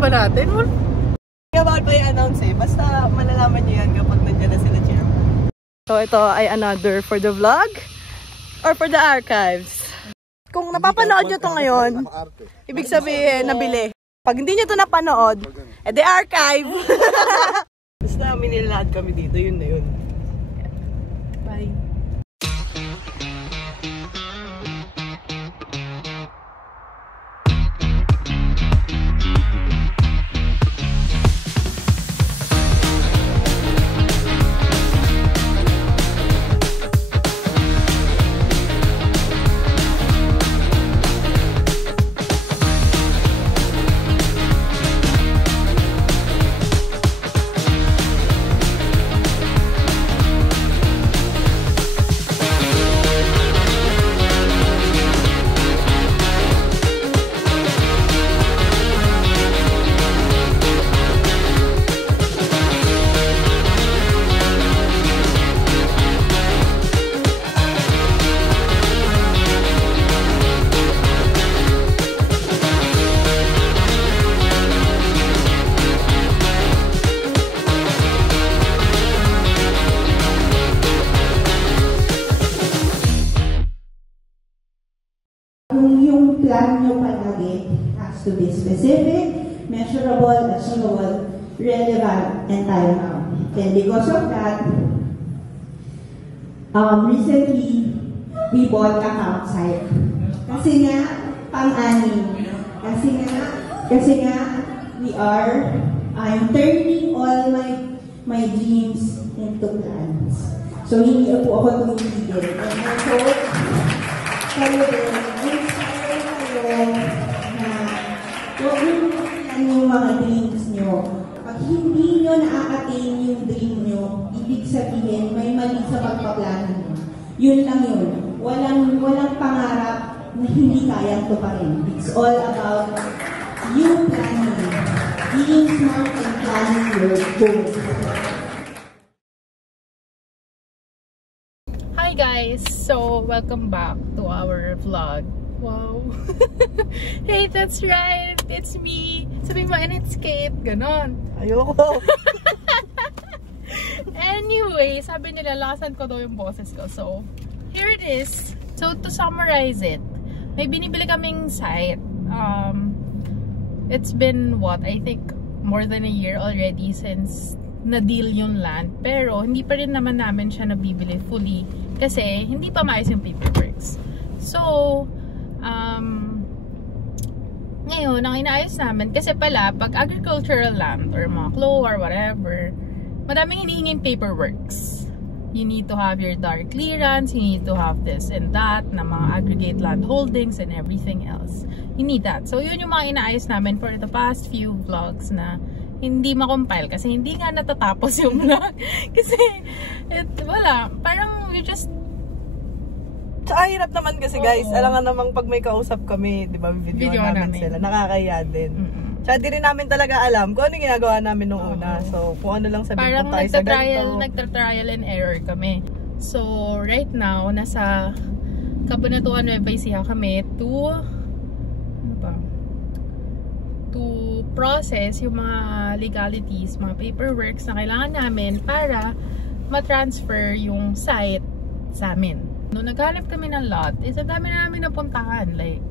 ba natin? Kaya bakit ba i-announce eh? Basta malalaman nyo yan kapag nandiyan na sila chairman. So ito ay another for the vlog or for the archives. Kung napapanood nyo to ngayon, ibig sabihin nabili. Pag hindi nyo to napanood, the archive. Basta minilad kami dito, yun na yun. Bye. Yung plan nyo palagi has to be specific, measurable, achievable, relevant, and time-bound. And because of that, recently, we bought a campsite. Kasi nga, pang-anim. Kasi nga, I'm turning all my dreams into plans. So, hindi po ako tumigil. And I hope kayo din, inspire kayo na huwag yung mga dreams nyo. Pag hindi nyo na-attain yung dream nyo, ibig sabihin, may mali sa pagpaplano nyo. Yun lang yun. Walang pangarap na hindi kayang tuparin. It's all about you planning. Being smart and planning your goals. Hi guys! So, welcome back to our vlog. Wow! Hey, that's right! It's me! Sabi mo, and it's Kate. Ganon. Ayoko! Anyway, sabi nila, lakasan ko daw yung boses ko. So, here it is. So, to summarize it, may binibili kaming site. It's been, what, I think, more than a year already since na-deal yung land. Pero, hindi pa rin naman namin siya nabibili fully. Kasi, hindi pa maayos yung paperworks. So, ngayon, ang inaayos namin, kasi pala, pag agricultural land, or mga CLO, or whatever, madaming hinihingin paperworks. You need to have your DAR clearance, you need to have this and that, na mga aggregate land holdings, and everything else. You need that. So, yun yung mga inaayos namin for the past few vlogs na hindi makompile kasi hindi nga natatapos yung vlog. Kasi, wala. Parang, you just... Tsaka hirap naman kasi guys. Alam nga namang pag may kausap kami, di ba, video namin sila. Nakakaya din. Tsaka di rin namin talaga alam kung ano yung ginagawa namin nung una. So, kung ano lang sabihin ko tayo sa ganito. Nagta-trial and error kami. So, right now, nasa Cabanatuan Nueva Ecija kami to process yung mga legalities, mga paperworks na kailangan namin para ma-transfer yung site sa amin. Noong naghanap kami ng lot, ang dami na namin napuntahan. Like,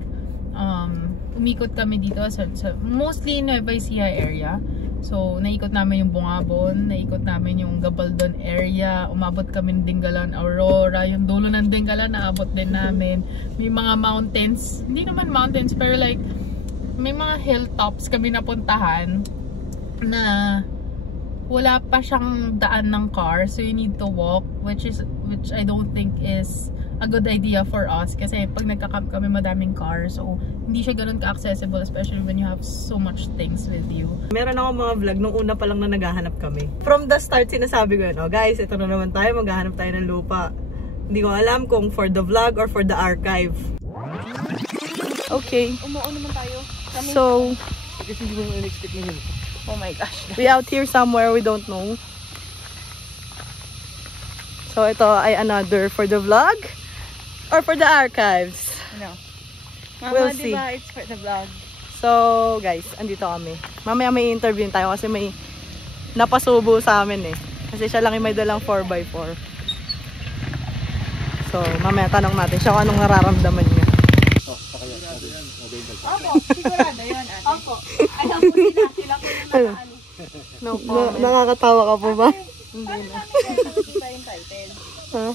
umikot kami dito sa mostly Nueva Ecija area. So, naikot namin yung Bungabon, naikot namin yung Gabaldon area, umabot kami ng Dingalan, Aurora, yung dulo ng Dingalan, naabot din namin. May mga mountains, hindi naman mountains, pero like, may mga hilltops kami napuntahan na wala pa siyang daan ng car, so you need to walk, which I don't think is a good idea for us kasi pag nagka-camp kami madaming car, so hindi siya ganoon ka-accessible, especially when you have so much things with you. Meron ako mga vlog nung una pa lang na naghahanap kami. From the start sinasabi ko yun, oh guys, ito na naman tayo, maghahanap tayo ng lupa. Hindi ko alam kung for the vlog or for the archive. Okay. Umuo naman tayo. So, kasi hindi mo na-expect na yun. oh my gosh. We out here somewhere we don't know. So, ito ay another for the vlog or for the archives. No. We'll Mama, see. diba, it's for the vlog. So, guys, andito kami. Mamaya may interview tayo kasi may napasubo sa amin eh. Kasi siya lang yung may dalang 4x4. So, mamaya tanong natin siya kung anong nararamdaman niya. Opo, sigurado yun. Opo. Alam po sila po yung No, nakakatawa ka po ba? Hindi na. Diba yung title? Huh?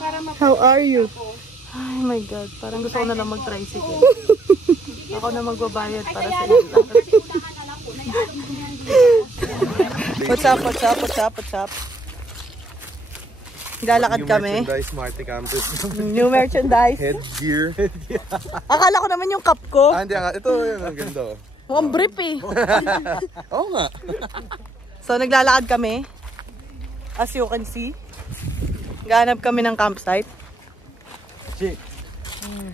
Para How are you? Oh my God, parang gusto ko na lang mag-tricycle. Ako na magbabayad para sa iyo. What's up, what's up, what's up, what's up? Galakad kami. New merchandise, Marty Campus. New merchandise. Headgear. Akala ko naman yung cup ko. Hindi, ito yun, ang ganda. Mukhang brief eh. Oo nga. So, naglalakad kami. As you can see. Gahanap kami ng campsite. Shit.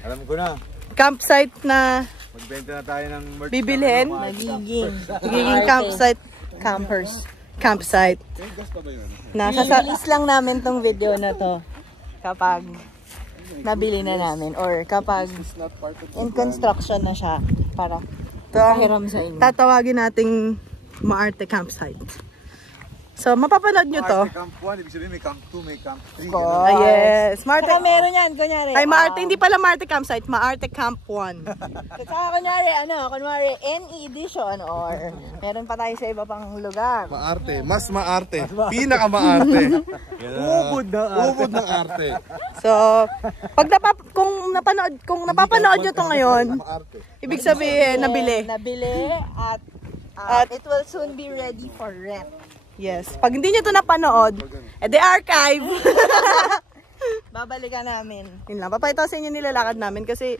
Alam ko na. Campsite na Magbenta na tayo ng merch. bibilhin. Magiging campsite. Campsite. Release lang namin tong video na to kapag nabili na namin or kapag in construction na siya para pahiram sa inyo. Tatawagin nating Maarte Campsite. So, mapapanood nyo to. Camp 1, ibig sabihin may Camp 2, may Camp 3. Yes. Maarte. Saka meron yan, kunyari. Ay, Maarte. Hindi pala Maarte Campsite. Maarte Camp 1. Saka kunyari, NE edition or meron pa tayo sa iba pang lugar. Maarte. Mas maarte. Pinaka-maarte. Ubod ng arte. So, pag kung napapanood nyo to ngayon, ibig sabihin, nabili. Nabili at it will soon be ready for rent. Yes. Pag hindi nyo to napanood, the archive. Babalikan namin. Yun lang. Papayta sa inyo nilalakad namin kasi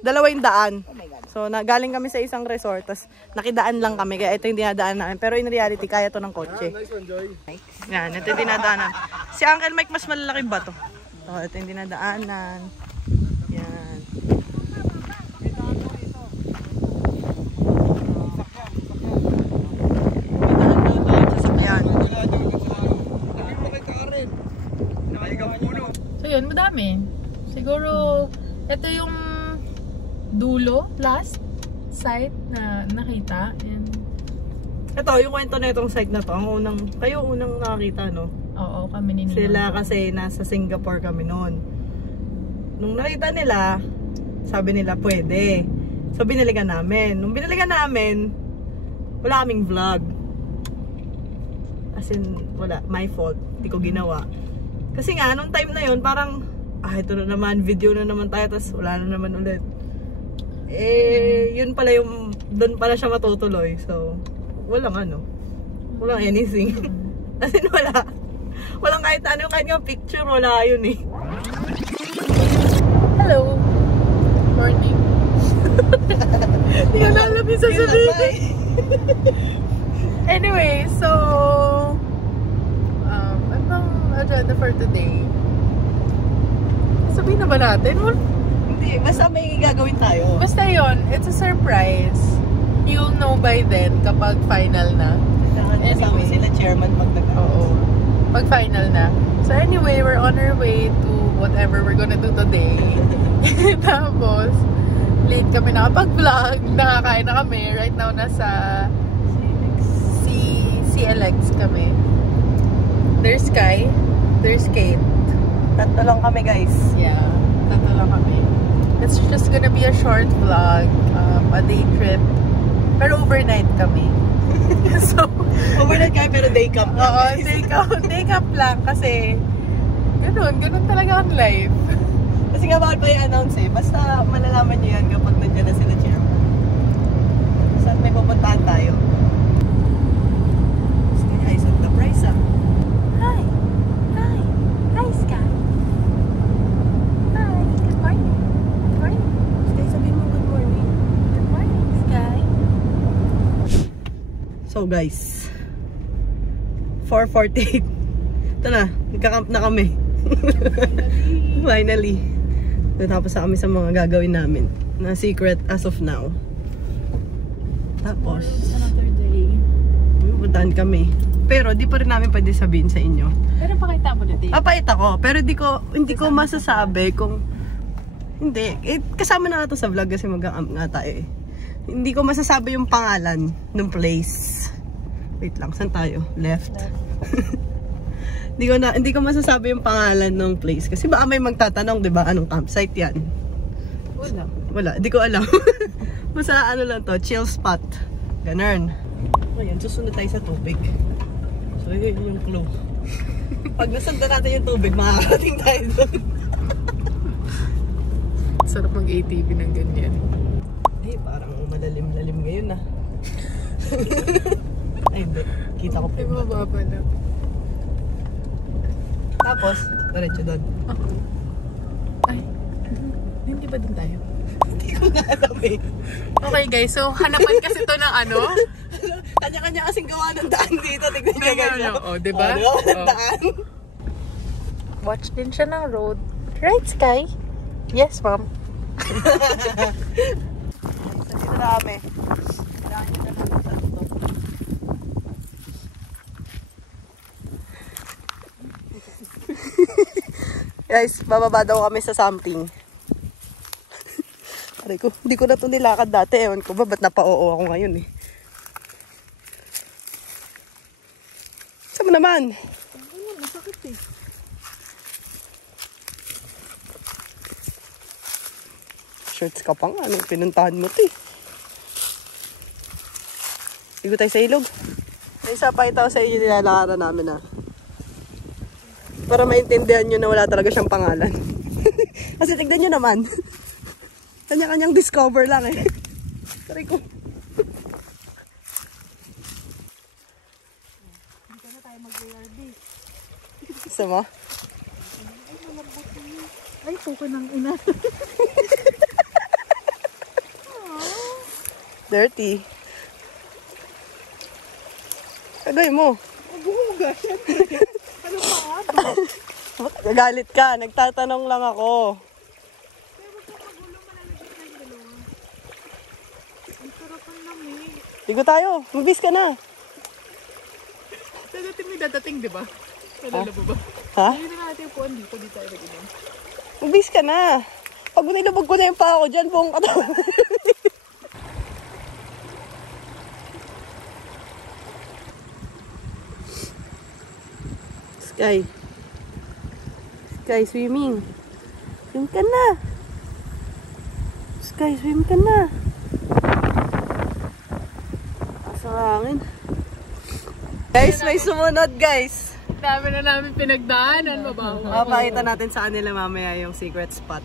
200. Oh my God. So, galing kami sa isang resort, tas nakidaan lang kami, kaya ito yung dinadaan namin. Pero in reality, kaya to ng kotse. Nice one, Joy. Yan, ito yung dinadaanan. Si Uncle Mike, mas malalaki ba to? Ito yung dinadaanan. Yan. So yun, madami. Siguro, ito yung dulo, last site na nakita. And Ito, yung kwento na itong site na to, kayo unang nakakita, no? oo, kami ni Nino. Sila kasi nasa Singapore kami noon. Nung nakita nila, sabi nila pwede. So biniligan namin. Nung biniligan namin, wala kaming vlog. As in, wala. My fault. Hindi ko ginawa. Kasi nga, nung time na yun, parang, ito na naman, video na naman tayo, tapos wala na naman ulit. Yun pala yung, doon pala siya matutuloy. So, walang anything. As in, walang kahit ano, kahit nga picture, wala yun eh. Hello! Morning. Hindi ko alam yung sasabihin. Anyway, so anong agenda for today? Sabihin na ba natin? Hindi, basta may gagawin tayo. Basta yun, it's a surprise. You'll know by then kapag final na. Kasama sila chairman pag Oo. Pag final na. So anyway, we're on our way to whatever we're gonna do today. Tapos, late kami nakapag-vlog. Nakakain na kami. Right now, nasa CLX kami. There's Sky. There's Kate. Tatlo lang kami, guys. Yeah. Tatlo lang kami. It's just gonna be a short vlog. A day trip. Pero overnight kami. So, Overnight kami pero day camp. oo, day camp lang kasi ganun talaga ang life. Kasi nga bawal pa i-announce eh. Basta malalaman nyo yan kapag nandiyan na sila chairman. Saan may pupuntahan tayo? Sky eyes on the price ah. Hi, Sky. Hi, good morning. Good morning. Sky, sabihin mo good morning. Good morning, Sky. So guys, 4:48. Ito na, nagka-camp na kami. Finally. Tapos na kami sa mga gagawin namin na secret as of now. Tapos pupuntahan kami. Pero di pa rin namin pwede sabihin sa inyo. Pero pakita mo na din. Papait ako, pero hindi ko masasabi kung hindi. Kasama na nga to sa vlog kasi mag-camp nga tayo eh. Hindi ko masasabi yung pangalan ng place. Wait lang, saan tayo? Left. Hindi ko masasabi yung pangalan ng place kasi baka may magtatanong, 'di ba? Anong campsite 'yan? Wala, hindi ko alam. Basta ano lang to, chill spot. Ganun. Ayan, susunod tayo sa tubig. So yun yung clue. Pag nasundan natin yung tubig, makakarating tayo doon. Sarap mag-ATV ng ganyan. Ay, parang malalim-lalim ngayon ah. Ay, hindi. Kita ko pa. Ay, mababa na. Tapos, diretso doon. Ay, hindi ba din tayo? Hindi ko nga alam eh. Okay guys, so hanapan kasi to ng ano? Kanya-kanya kasing gawa ng daan dito. Tignan niya guys. Oh, diba? Gawa ng daan. Watch din siya ng road. Right, Sky? Yes, ma'am. So, dito na kami. Daan nyo na lang sa ito. Guys, bababa daw kami sa something. Aray ko, hindi ko na ito nilakad dati. Ewan ko ba, ba't napa-oo ako ngayon eh. Saan mo naman? Masakit eh. Shorts ka pa nga, anong pinuntahan mo ito eh. Igo tayo sa ilog. Isa pa ito sa inyo nilalakaran namin ah. Para maintindihan nyo na wala talaga siyang pangalan. Kasi tignan nyo naman. Kanya-kanyang discover lang eh. Saray ko. Hindi na tayo mag-ARD. Gusto mo? Ay, puko ng ina. Dirty. Kagay mo. Mabuhugas yan. Ano pa? Galit ka. Nagtatanong lang ako. Ligo tayo. Magbis ka na. Dadating may dadating, di ba? Nalala mo ba? Ha? Hindi na natin yung puan dito. Di tayo nag-inom. Magbis ka na. Pag nilubog ko na yung paa ko dyan, buong katawan. Sky. Sky, swimming. Swim ka na. Sky, swim ka na. Asangin. Guys, may sumunod guys. Dami na namin pinagdaanan, mabaho. Papakita natin sa kanila mamaya yung secret spot.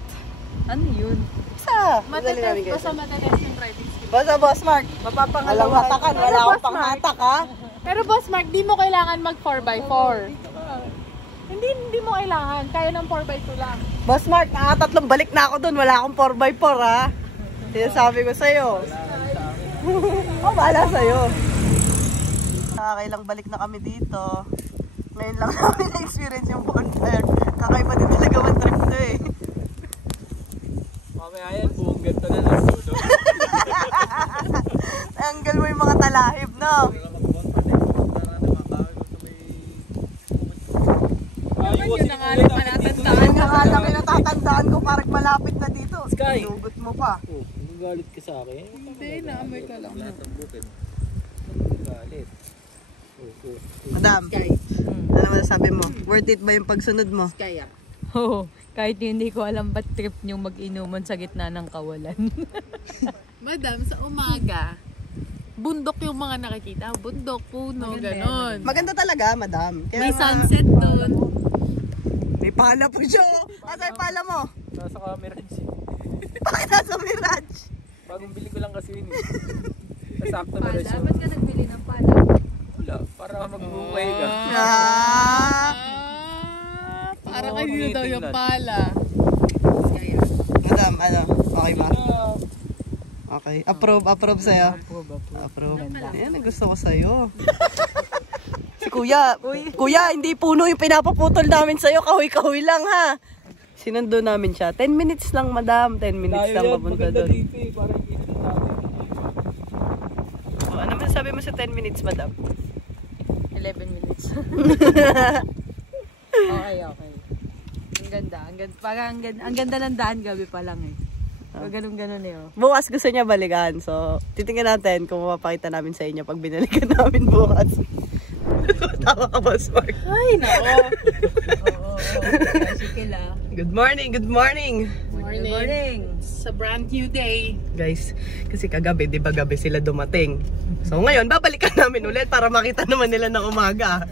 Ano yun? Isa. Madali namin guys. Basta matalas yung driving skill. Basta Boss Mark, mapapangalawa. Walang hatakan, wala akong panghatak ha. Pero Boss Mark, di mo kailangan mag 4x4. Hindi mo kailangan. Kaya ng 4x2 lang. Boss Mark, nakatatlong balik na ako dun. Wala akong 4x4 ha. Sinasabi ko sa'yo. Oh, bahala sa'yo. Nakakailang balik na kami dito. Ngayon lang namin na-experience yung bonfire. Kakaiba din talaga mag-trip to eh. Mamaya yan, buong ganito na lang suno. Tanggal mo yung mga talahib, no? Yun na nga lang panatandaan. Yun na nga lang natatandaan ko parang malapit na dito. Sky! Inugot mo pa. Oh, magalit ka sa akin. Hindi, naamoy ka lang. Lahat ng bukid. Galit. Madam, ano masasabi mo? Worth it ba yung pagsunod mo? Kaya. Oo, kahit hindi ko alam ba't trip niyong mag-inuman sa gitna ng kawalan. Madam, sa umaga, bundok yung mga nakikita. Bundok, puno, ganon. Maganda talaga, madam. Kaya May sunset doon. May pala po siya. Asa yung pala mo? Nasa Mirage. Bakit nasa Mirage? Bagong bili ko lang kasi yun eh. Nasakto na rin siya. Ba't ka nagbili ng pala? Wala, para mag-buhay ka. Para kayo daw yung pala. Madam, ano? Okay ba? Okay. Approve sa'yo. Approve. Ayan, ang gusto ko sa'yo. Si Kuya. Kuya, hindi puno yung pinapaputol namin sa'yo. Kahoy-kahoy lang ha. Sinundo namin siya. 10 minutes lang, madam. 10 minutes lang papunta doon. dito eh, parang ikit namin. Ano man sabi mo sa 10 minutes, madam? 11 minutes. Okay. Ang ganda. Ang ganda ng daan gabi pa lang eh. Ganun-ganun eh. Oh. Bukas gusto niya balikan. So, titingnan natin kung mapapakita namin sa inyo pag binalikan namin bukas. Tawa ka ba, Spark? Ay, nako. Oo. Bicycle ah. Good morning, good morning. Morning. Sa brand new day. Guys, kasi kagabi, di ba gabi sila dumating. So ngayon, babalikan namin ulit para makita naman nila ng umaga.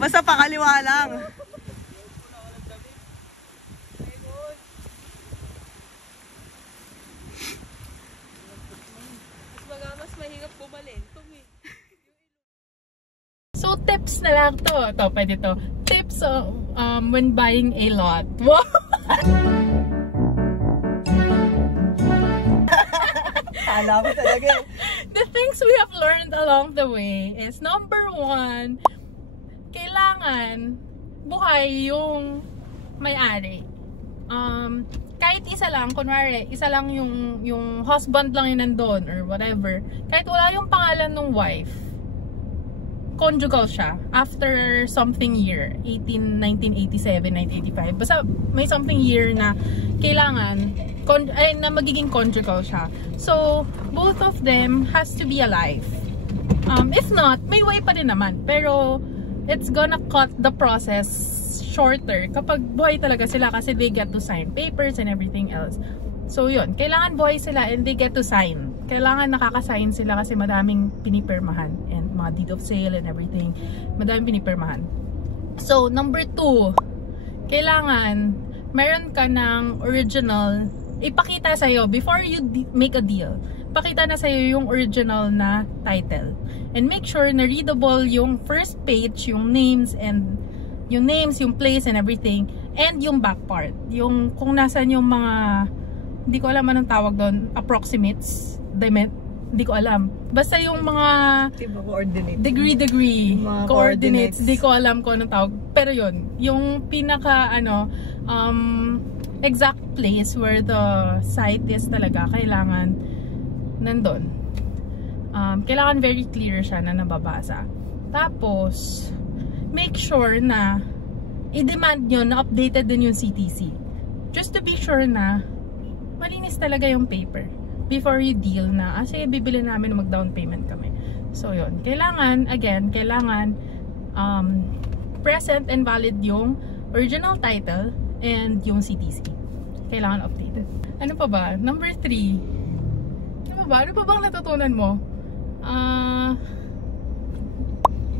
Basta pakaliwa lang. Mas mahirap bumalik. So, tips na lang to. Ito, pwede to. Tips when buying a lot. Wow! Kala mo talaga. The things we have learned along the way is number 1, kailangan buhay yung may-ari. Kahit isa lang, kunwari, isa lang yung husband lang yun nandun or whatever. Kahit wala yung pangalan ng wife, conjugal siya after something year, 1987, 1985. Basta may something year na kailangan na magiging conjugal siya. So, both of them has to be alive. If not, may way pa rin naman. Pero, it's gonna cut the process shorter kapag buhay talaga sila kasi they get to sign papers and everything else. So, yun. Kailangan buhay sila and they get to sign. Kailangan nakaka-sign sila kasi madaming pinipirmahan and mga deed of sale and everything. Madaming pinipirmahan. So, number 2, kailangan meron ka ng original, ipakita sa'yo, before you make a deal, pakita na sa'yo yung original na title. And make sure na readable yung first page, yung names, yung place and everything, and yung back part. Yung kung nasan yung mga, hindi ko alam anong tawag doon, approximates, hindi ko alam. Basta yung mga degree, mga coordinates, hindi ko alam kung anong tawag. Pero yun, yung pinaka, exact place where the site is talaga, kailangan nandun. Kailangan very clear siya na nababasa. Tapos, make sure na i-demand nyo na updated din yung CTC. Just to be sure na malinis talaga yung paper before you deal na, sige, bibili namin mag-down payment kami. So, yun. Kailangan, again, present and valid yung original title and yung CTC. Kailangan updated. Ano pa ba? Number 3. Ano pa bang natutunan mo?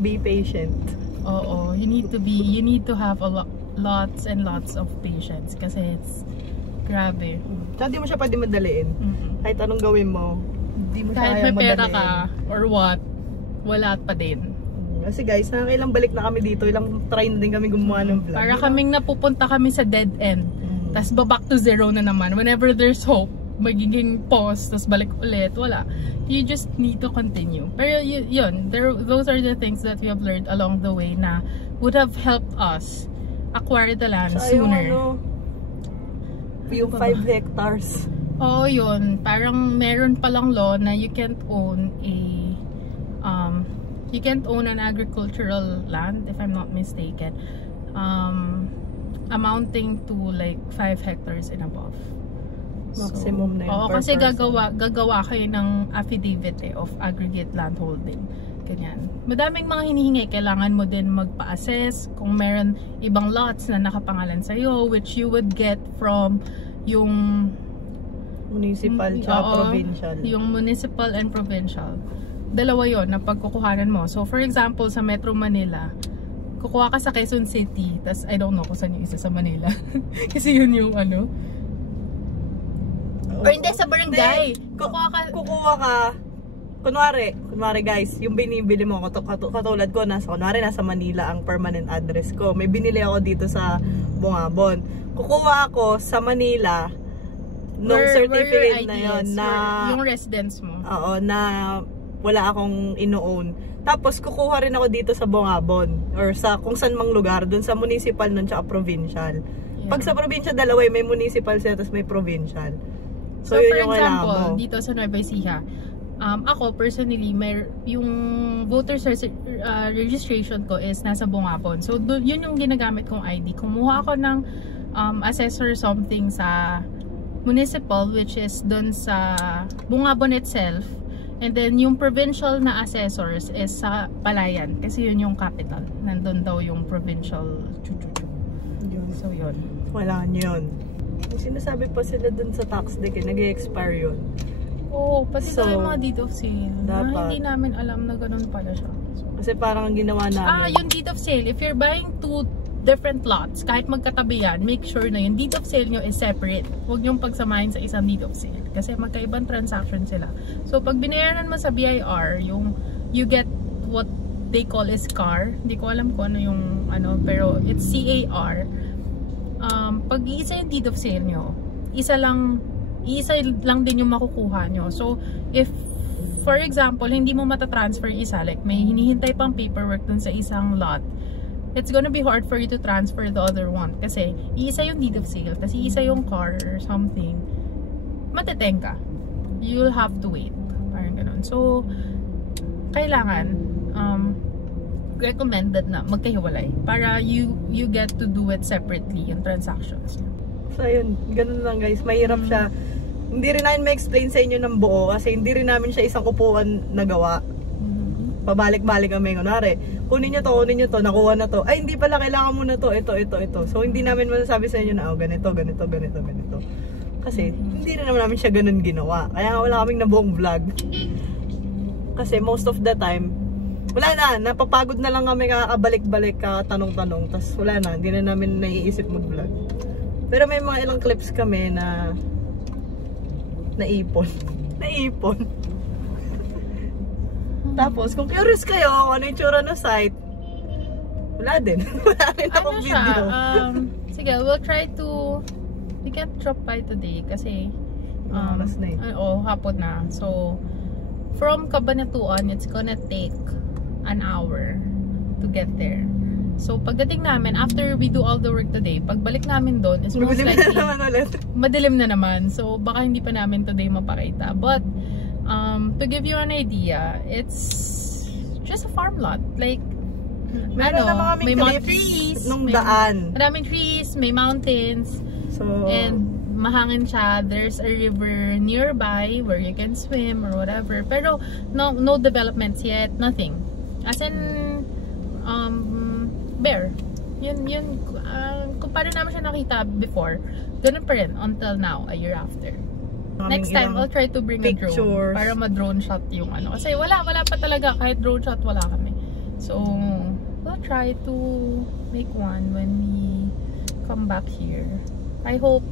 Be patient. Oo, you need to have lots and lots of patience kasi it's grabe. Tsaka di mo siya pwede madaliin. Kahit anong gawin mo, di mo siya kahit may pera ka or what, wala pa din. Kasi guys, nakakailang balik na kami dito, ilang try na din kami gumawa ng vlog. Para kaming napupunta kami sa dead end. Tas back to zero na naman. Whenever there's hope, magiging pause, tas balik ulit, wala. You just need to continue. Pero yun, those are the things that we have learned along the way na would have helped us acquire the land sooner. Yung 5 hectares. Oo, yun. Parang meron palang law na you can't own an agricultural land, if I'm not mistaken, amounting to like 5 hectares and above. Maximum na yun. Oo, kasi gagawa kayo ng affidavit of aggregate land holding. Ganyan. Madaming mga hinihingi. Kailangan mo din magpa-assess kung meron ibang lots na nakapangalan sa'yo, which you would get from yung municipal tsaka provincial. Yung municipal and provincial. Dalawa yon na pagkukuhanan mo. So for example, sa Metro Manila, kukuha ka sa Quezon City, tas I don't know kung saan yung isa sa Manila. Kasi yun yung ano. Or hindi, sa barangay. Kukuha ka. Kunwari guys, yung binibili mo, katulad ko, nasa Manila ang permanent address ko. May binili ako dito sa Bungabon. Kukuha ako sa Manila nung certificate na yun na yung residence mo. Oo, na wala akong ino-own. Tapos kukuha rin ako dito sa Bungabon or sa kung saan mang lugar, dun sa municipal nun tsaka provincial. Yeah. Pag sa provincial dalawa, may municipal siya tapos may provincial. So yun for yung example, dito sa Nueva Ecija, Ako personally, yung voter registration ko is nasa Bungabon. So yun yung ginagamit kong ID. Kumuha ako ng assessor something sa municipal, which is dun sa Bungabon itself. And then yung provincial na assessors is sa Palayan kasi yun yung capital. Nandun daw yung provincial So yun. Wala yun. Yung sinasabi pa sila dun sa tax deck, nag-expire yun. Oo, pati tayo mga deed of sale. Dapat. Hindi namin alam na ganun pala siya. Kasi parang ang ginawa namin. Yung deed of sale, if you're buying 2 different lots, kahit magkatabi yan, make sure na yung deed of sale nyo is separate. Huwag nyong pagsamahin sa isang deed of sale. Kasi magkaibang transaction sila. So, pag binayaran mo sa BIR, you get what they call is CAR. Hindi ko alam kung ano yung pero it's CAR. Pag isa yung deed of sale nyo, isa lang din yung makukuha nyo. So, if for example, hindi mo matatransfer isa, like may hinihintay pang paperwork dun sa isang lot, it's gonna be hard for you to transfer the other one. Kasi, isa yung deed of sale, kasi isa yung car or something, mateteng ka. You'll have to wait. Parang ganun. So, kailangan, recommended na magkahiwalay para you get to do it separately, yung transactions. So, yun. Ganun lang, guys. Mahirap siya. Hindi rin namin ma-explain sa inyo ng buo kasi hindi rin namin siya isang upuan na gawa. Pabalik-balik kami. Kunwari, kunin nyo to, nakuha na to. Ay, hindi pala, kailangan mo na to, ito. So, hindi namin masasabi sa inyo na, ganito. Kasi, hindi rin naman namin siya ganun ginawa. Kaya wala kaming nabuong vlog. Kasi, most of the time, wala na, napapagod na lang kami kakabalik-balik, tanong-tanong. Tapos, wala na, hindi na namin naiisip mag-vlog. Pero may mga ilang clips kami na naipon. Tapos, kung curious kayo kung ano yung tsura ng site, wala din. Wala rin akong video. Sige, we'll try to, we can't drop by today kasi hapon na. So, from Cabanatuan, it's gonna take an hour to get there. So, pagdating namin, after we do all the work today, pagbalik namin doon, is most likely, madilim na naman. So, baka hindi pa namin today mapakita. But, to give you an idea, it's just a farm lot. Like, may mga trees, maraming trees, may mountains, so, and mahangin siya. There's a river nearby where you can swim or whatever. Pero, no developments yet, nothing. As in, bare. Yun, kung paano naman siya nakita before, ganun pa rin until now, a year after. Next time, I'll try to bring pictures. A drone para ma-drone shot yung kasi wala pa talaga, kahit drone shot wala kami. So, we'll try to make one when we come back here. I hope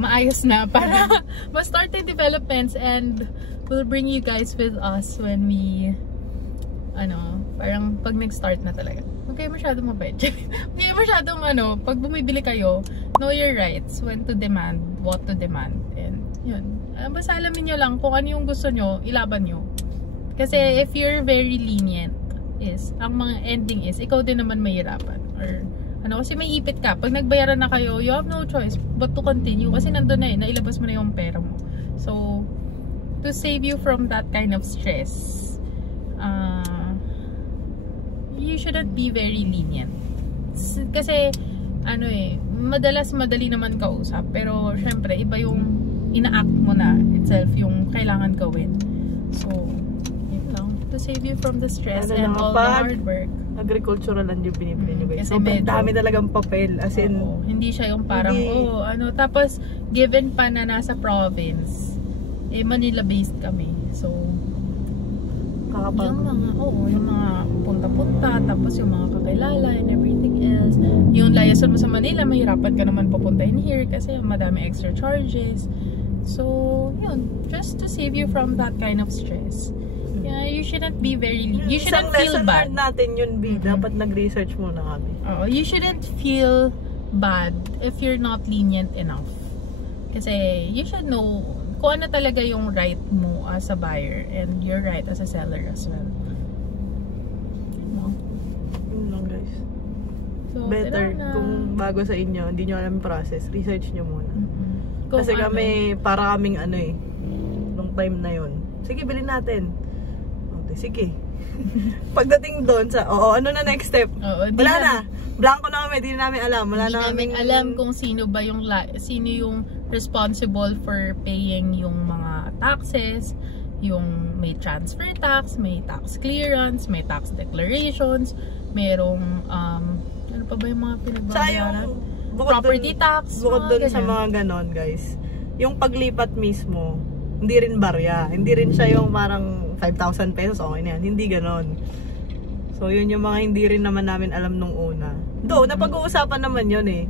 maayos na para ma-start the developments and we'll bring you guys with us when we parang pag nag-start na talaga. Okay, masyadong mabait. Okay, masyadong pag bumibili kayo, know your rights, when to demand, what to demand, and yun. Basta alamin nyo lang kung ano yung gusto nyo, ilaban nyo. Kasi if you're very lenient, ang mga ending is, ikaw din naman mahirapan. Or, kasi may ipit ka. Pag nagbayaran na kayo, you have no choice but to continue. Kasi nandun na nailabas mo na yung pera mo. So, to save you from that kind of stress, you shouldn't be very lenient. Kasi, madalas madali naman kausap. Pero, syempre, iba yung ina-act mo na itself, yung kailangan gawin. So, yun lang. To save you from the stress and all the hard work. Agricultural lang yung binibili nyo guys. So, dami talagang papel. As in, hindi siya yung parang, tapos, given pa na nasa province, Manila-based kami. So, yung mga punta-punta, tapos yung mga kakilala and everything else. Yung layasan mo sa Manila, mahirapan ka naman papuntahin here kasi madami extra charges. So, yun. Just to save you from that kind of stress. Yeah, you shouldn't be very, you shouldn't feel bad. Isang lesson natin yun, B. Dapat nag-research muna kami. You shouldn't feel bad if you're not lenient enough. Kasi, you should know kung ano talaga yung right mo as a buyer and your right as a seller as well. Yun lang guys. So, better kung bago sa inyo, hindi nyo alam yung process, research nyo muna. Kasi kami, para kaming nung time na yun, sige, bilhin natin. Okay, sige. Pagdating doon sa, ano na next step? Wala na. Blanco na kami, di namin alam. Wala namin alam kung sino yung responsible for paying yung mga taxes, yung may transfer tax, may tax clearance, may tax declarations, merong ano pa ba yung mga pinagbabayaran? Property tax. Bukod dun sa mga ganon, guys. Yung paglipat mismo, hindi rin barya. Hindi rin siya yung parang 5,000 pesos, okay na yan. Hindi ganon. So, yun yung mga hindi rin naman namin alam nung una. Though, napag-uusapan naman yun eh.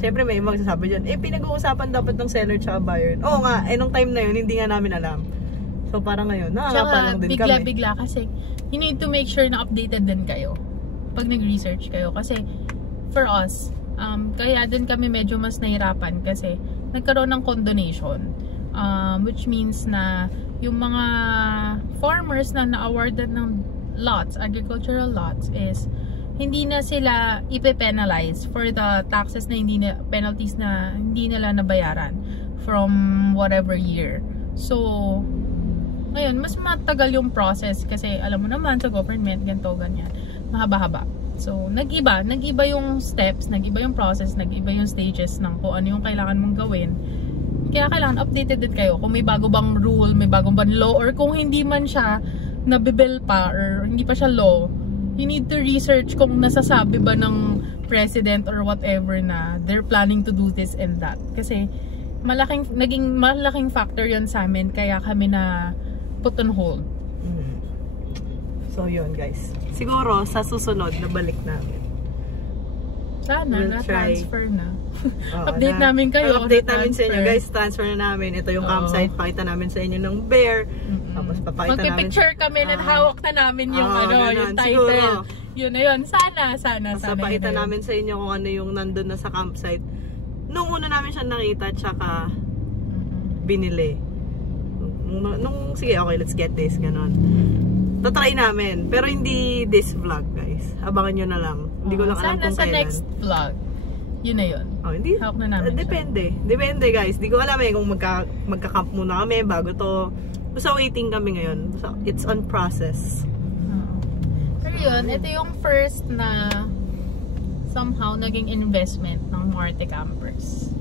Siyempre may magsasabi dyan, pinag-uusapan dapat ng seller tsaka buyer. Oo nga, nung time na yun, hindi nga namin alam. So, parang ngayon, nakakapalang din kami. Bigla-bigla kasi, you need to make sure na updated din kayo pag nag-research kayo. Kasi, for us, kaya din kami medyo mas nahirapan kasi nagkaroon ng condonation. Which means na yung mga farmers na na-awarded ng lots, agricultural lots, is hindi na sila ipe-penalize for the taxes na penalties na hindi nila nabayaran from whatever year. So, ngayon, mas matagal yung process kasi alam mo naman sa government, ganito, ganyan. Mahaba-haba. So, nag-iba yung steps, nag-iba yung process, nag-iba yung stages ng kung ano yung kailangan mong gawin. Kaya kailangan updated din kayo kung may bago bang rule, may bago bang law, or kung hindi man siya nabibill pa or hindi pa siya law, you need to research kung nasasabi ba ng president or whatever na they're planning to do this and that. Kasi naging malaking factor yon sa amin kaya kami na put on hold. So yun guys. Siguro sa susunod na balik namin. Sana na-transfer na. Update namin kayo. Update namin sa inyo guys. Transfer na namin. Ito yung campsite. Pakita namin sa inyo ng bear. Tapos papakita namin. Magpipicture kami at hawak na namin yung yung title. Siguro. Yun na yun. Sana. Papakita namin sa inyo kung ano yung nandun na sa campsite. Nung una namin siya nakita tsaka binili. Sige, okay, let's get this. Ganon. Tatry namin. Pero hindi this vlog, guys. Abangan nyo na lang. Hindi ko lang alam kung sa kailan. Next vlog. Yun na yun. Hindi. Hawak na namin Depende. Siya. Depende, guys. Hindi ko alam kung magka-camp muna kami bago to. Basta waiting kami ngayon. So, it's on process. Pero yun, ito yung first na somehow naging investment ng Marte Campers.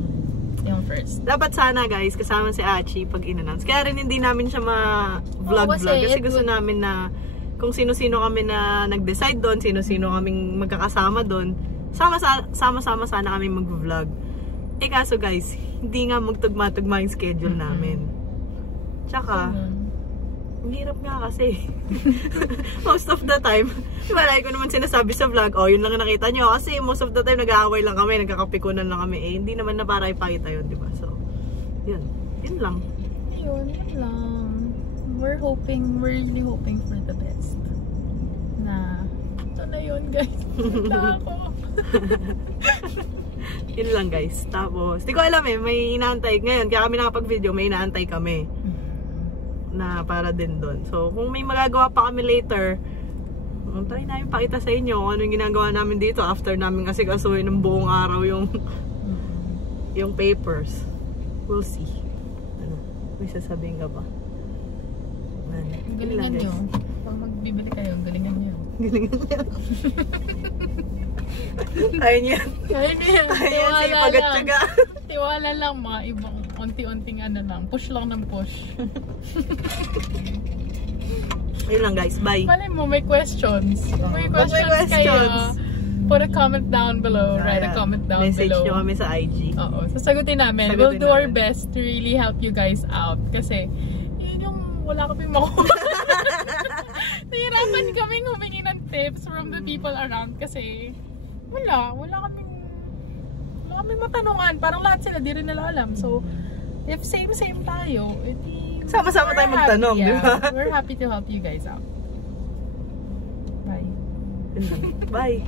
Yung first. Dapat sana guys, kasama si Achi pag in-announce. Kaya rin hindi namin siya ma-vlog-vlog. Kasi gusto namin na kung sino-sino kami na nag-decide doon, sino-sino kaming magkakasama doon, sama-sama sana kami mag-vlog. Kaso guys, hindi nga magtugma-tugma yung schedule namin. Tsaka, ang hirap nga kasi. Most of the time, diba, like ko naman sinasabi sa vlog, yun lang nakita nyo. Kasi most of the time, nag-aaway lang kami, nagkakapikunan lang kami. Hindi naman na para ipakita yun, diba? So, yun. Yun lang. Yun lang. We're really hoping for the best. Na, ito na yun, guys. Wala ako. Yun lang, guys. Tapos, di ko alam may inaantay. Ngayon, kaya kami nakapag-video, may inaantay kami. Na para din doon. So, kung may magagawa pa kami later, try namin pakita sa inyo kung ano yung ginagawa namin dito after namin kasi kasuhin ng buong araw yung papers. We'll see. Ano? May sasabihin ka ba? Galingan nyo. Pag magbibili kayo, galingan nyo. Galingan nyo. Ayun yan. Tiwala lang. Tiwala Tiwala lang mga ibang unti-unting lang. Push lang ng push. Ayun lang guys. Bye. Malay mo, may questions. May questions kayo. Put a comment down below. Write a comment down message below. Message nyo kami sa IG. Oo. Sasagutin namin. We'll do our best to really help you guys out. Kasi, yun yung wala kami makuha. Nahirapan kaming humingi ng tips from the people around. Kasi, wala kaming matanungan. Parang lahat sila, di rin nila alam. So, if same tayo, edi sama-sama tayo magtanong, di ba? We're happy to help you guys out. Bye. Bye.